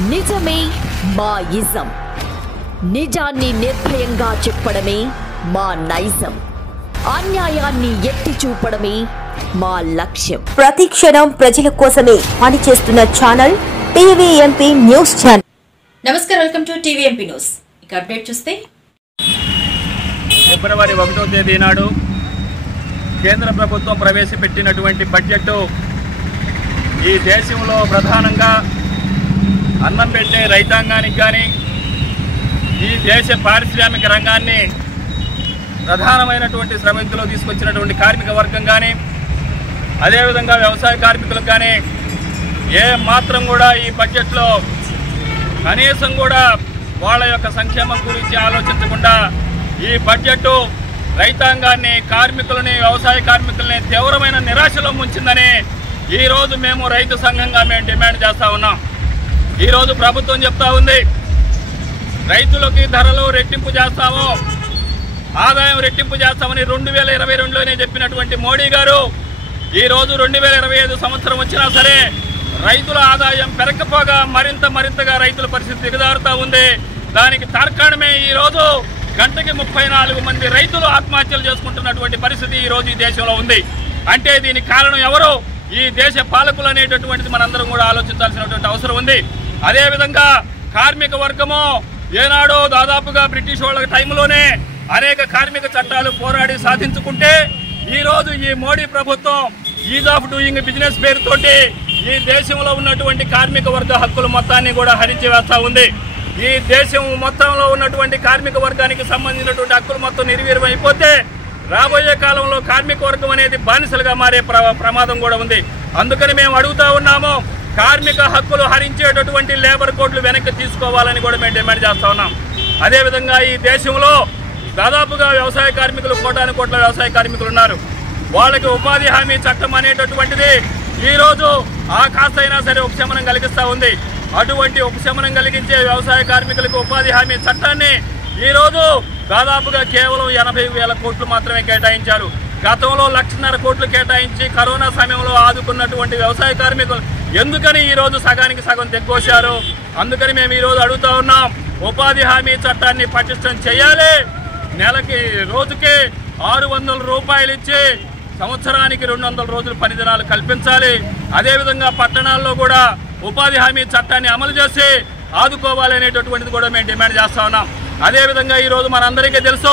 నిజమే మా ఇజం. నిజాన్ని నిర్భయంగా చెప్పడమే మా నైజం. అన్యాయాన్ని ఎత్తి చూపడమే మా లక్ష్యం. ప్రతి క్షణం ప్రజల కోసమే పనిచేస్తున్న ఛానల్ టీవీఎంపీ న్యూస్ ఛానల్. నమస్కారం, వెల్కమ్ టు టీవీఎంపీ న్యూస్. ఇక అప్డేట్ చూస్తే ఫిబ్రవరి 1వ తేదీ నాడు కేంద్ర ప్రభుత్వం ప్రవేశపెట్టినటువంటి బడ్జెట్ ఈ దేశంలో ప్రధానంగా అన్నం పెట్టే రైతాంగానికి కానీ ఈ దేశ పారిశ్రామిక రంగాన్ని ప్రధానమైనటువంటి శ్రమికులు తీసుకొచ్చినటువంటి కార్మిక వర్గం కానీ అదేవిధంగా వ్యవసాయ కార్మికులకు కానీ ఏ మాత్రం కూడా ఈ బడ్జెట్లో కనీసం కూడా వాళ్ళ యొక్క సంక్షేమం గురించి ఆలోచించకుండా ఈ బడ్జెట్ రైతాంగాన్ని, కార్మికులని, వ్యవసాయ కార్మికులని తీవ్రమైన నిరాశలో ముంచిందని ఈరోజు మేము రైతు సంఘంగా డిమాండ్ చేస్తూ ఉన్నాం. ఈరోజు ప్రభుత్వం చెప్తా ఉంది, రైతులకి ధరలు రెట్టింపు చేస్తాము, ఆదాయం రెట్టింపు చేస్తామని 2022లోనే చెప్పినటువంటి మోడీ గారు ఈరోజు 2025 సంవత్సరం వచ్చినా సరే రైతుల ఆదాయం పెరగకపోగా మరింతగా రైతుల పరిస్థితి దిగజారుతూ ఉంది. దానికి తార్కాణమే ఈరోజు గంటకి 34 మంది రైతులు ఆత్మహత్యలు చేసుకుంటున్నటువంటి పరిస్థితి ఈరోజు ఈ దేశంలో ఉంది. అంటే దీనికి కారణం ఎవరు? ఈ దేశ పాలకులు అనేటటువంటిది మనందరం కూడా ఆలోచించాల్సినటువంటి అవసరం ఉంది. అదేవిధంగా కార్మిక వర్గము ఏనాడో దాదాపుగా బ్రిటిష్ వాళ్ళ టైంలోనే అనేక కార్మిక చట్టాలు పోరాడి సాధించుకుంటే ఈరోజు ఈ మోడీ ప్రభుత్వం ఈజ్ ఆఫ్ డూయింగ్ బిజినెస్ పేరుతోటి ఈ దేశంలో ఉన్నటువంటి కార్మిక వర్గ హక్కులు మొత్తాన్ని కూడా హరించి వేస్తూ ఉంది. ఈ దేశం మొత్తంలో ఉన్నటువంటి కార్మిక వర్గానికి సంబంధించినటువంటి హక్కులు మొత్తం నిర్వీర్యం అయిపోతే రాబోయే కాలంలో కార్మిక వర్గం అనేది బానిసలుగా మారే ప్రమాదం కూడా ఉంది. అందుకని మేము అడుగుతా ఉన్నాము, కార్మిక హక్కులు హరించేటటువంటి లేబర్ కోడ్లు వెనక్కి తీసుకోవాలని కూడా మేము డిమాండ్ చేస్తూ ఉన్నాం. అదేవిధంగా ఈ దేశంలో దాదాపుగా వ్యవసాయ కార్మికులు కోట్ల వ్యవసాయ కార్మికులు ఉన్నారు. వాళ్ళకి ఉపాధి హామీ చట్టం అనేటటువంటిది ఈరోజు ఆ కాస్తైనా సరే ఉపశమనం కలిగిస్తూ ఉంది. అటువంటి ఉపశమనం కలిగించే వ్యవసాయ కార్మికులకు ఉపాధి హామీ చట్టాన్ని ఈరోజు దాదాపుగా కేవలం 80,000 కోట్లు మాత్రమే కేటాయించారు. గతంలో 1,50,000 కోట్లు కేటాయించి కరోనా సమయంలో ఆదుకున్నటువంటి వ్యవసాయ కార్మికులు ఎందుకని ఈరోజు సగానికి సగం తెగ్గోశారు? అందుకని మేము ఈరోజు అడుగుతా ఉన్నాం, ఉపాధి హామీ చట్టాన్ని పటిష్టం చేయాలి. నెలకి రోజుకి 600 రూపాయలు ఇచ్చి సంవత్సరానికి 200 రోజులు పని దినాలు కల్పించాలి. అదేవిధంగా పట్టణాల్లో కూడా ఉపాధి హామీ చట్టాన్ని అమలు చేసి ఆదుకోవాలనేటటువంటిది కూడా మేము డిమాండ్ చేస్తా ఉన్నాం. అదేవిధంగా ఈరోజు మనందరికీ తెలుసు,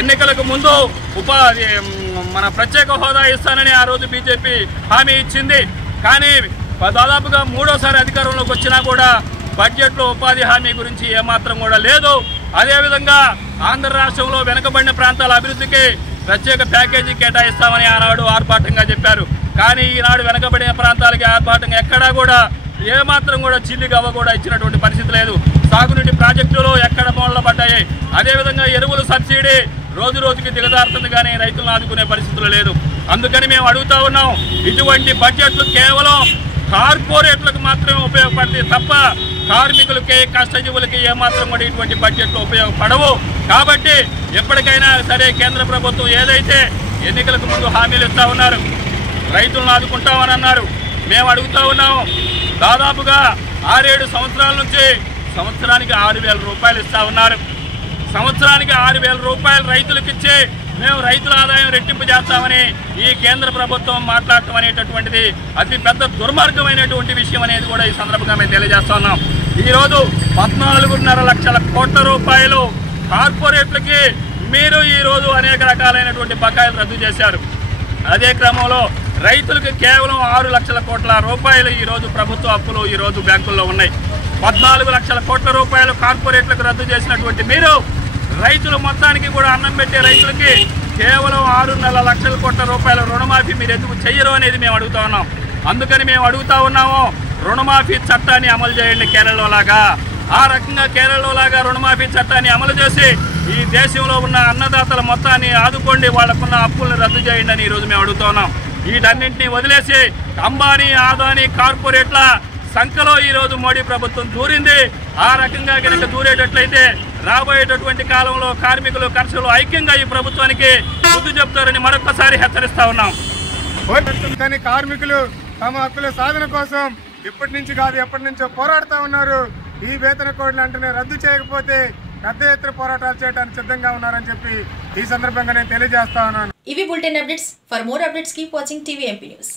ఎన్నికలకు ముందు మన ప్రత్యేక హోదా ఇస్తానని ఆ రోజు బీజేపీ హామీ ఇచ్చింది. కానీ దాదాపుగా 3వసారి అధికారంలోకి వచ్చినా కూడా బడ్జెట్లో ఉపాధి హామీ గురించి ఏమాత్రం కూడా లేదు. అదేవిధంగా ఆంధ్ర రాష్ట్రంలో వెనుకబడిన ప్రాంతాల అభివృద్ధికి ప్రత్యేక ప్యాకేజీ కేటాయిస్తామని ఆనాడు ఆర్భాటంగా చెప్పారు. కానీ ఈనాడు వెనుకబడిన ప్రాంతాలకి ఆర్భాటంగా ఎక్కడా కూడా ఏమాత్రం కూడా చిల్లిగవ్వ కూడా ఇచ్చినటువంటి పరిస్థితి లేదు. సాగునీటి ప్రాజెక్టులు ఎక్కడ మూలన పడ్డాయి. అదేవిధంగా ఎరువుల సబ్సిడీ రోజు రోజుకి దిగజారుతుంది, కానీ రైతులను ఆదుకునే పరిస్థితులు లేదు. అందుకని మేము అడుగుతా ఉన్నాం, ఇటువంటి బడ్జెట్లు కేవలం కార్పొరేట్లకు మాత్రమే ఉపయోగపడతాయి తప్ప కార్మికులకి, కష్టజీవులకి ఏమాత్రం కూడా ఇటువంటి బడ్జెట్లు ఉపయోగపడవు. కాబట్టి ఎప్పటికైనా సరే కేంద్ర ప్రభుత్వం ఏదైతే ఎన్నికలకు ముందు హామీలు ఇస్తా ఉన్నారు, రైతులను ఆదుకుంటామని అన్నారు, మేము అడుగుతా ఉన్నాము, దాదాపుగా 6-7 సంవత్సరాల నుంచి సంవత్సరానికి 6,000 రూపాయలు ఇస్తా ఉన్నారు. సంవత్సరానికి 6,000 రూపాయలు రైతులకు ఇచ్చి మేము రైతుల ఆదాయం రెట్టింపు చేస్తామని ఈ కేంద్ర ప్రభుత్వం మాట్లాడటం అనేటటువంటిది అతి పెద్ద దుర్మార్గమైనటువంటి విషయం అనేది కూడా ఈ సందర్భంగా మేము తెలియజేస్తా ఉన్నాం. ఈరోజు 14.5 లక్షల కోట్ల రూపాయలు కార్పొరేట్లకి మీరు ఈరోజు అనేక రకాలైనటువంటి బకాయిలు రద్దు చేశారు. అదే క్రమంలో రైతులకు కేవలం 6 లక్షల కోట్ల రూపాయలు ఈరోజు ప్రభుత్వ అప్పులు ఈరోజు బ్యాంకుల్లో ఉన్నాయి. 14 లక్షల కోట్ల రూపాయలు కార్పొరేట్లకు రద్దు చేసినటువంటి మీరు రైతులు మొత్తానికి కూడా అన్నం పెట్టే రైతులకి కేవలం 6.5 లక్షల కోట్ల రూపాయల రుణమాఫీ మీరు ఎందుకు చెయ్యరు అనేది మేము అడుగుతా ఉన్నాం. అందుకని మేము అడుగుతా ఉన్నాము, రుణమాఫీ చట్టాన్ని అమలు చేయండి కేరళలో లాగా. ఆ రకంగా కేరళలో లాగా రుణమాఫీ చట్టాన్ని అమలు చేసి ఈ దేశంలో ఉన్న అన్నదాతల మొత్తాన్ని ఆదుకోండి, వాళ్ళకున్న అప్పులను రద్దు చేయండి అని ఈరోజు మేము అడుగుతా ఉన్నాం. వీటన్నింటినీ వదిలేసి అంబానీ, ఆదానీ కార్పొరేట్ల సంఖ్యలో ఈరోజు మోడీ ప్రభుత్వం దూరింది. ఆ రకంగా కనుక దూరేటట్లయితే రాబోయేటటువంటి కాలంలో కార్మికులు, కర్షకులు ఐక్యంగా ఈ ప్రభుత్వానికి బుద్ధి చెప్తారని మరొకసారి హెచ్చరిస్తా ఉన్నాం. కానీ కార్మికులు తమ హక్కుల సాధన కోసం ఇప్పటి నుంచి కాదు ఎప్పటి నుంచో పోరాడుతూ ఉన్నారు. ఈ వేతన కోడ్లు అంటేనే రద్దు చేయకపోతే పెద్ద ఎత్తున పోరాటాలు చేయడానికి సిద్ధంగా ఉన్నారని చెప్పి ఈ సందర్భంగా నేను తెలియజేస్తా ఉన్నాను. ఇవి bulletin updates. For more updates keep watching TVMP news.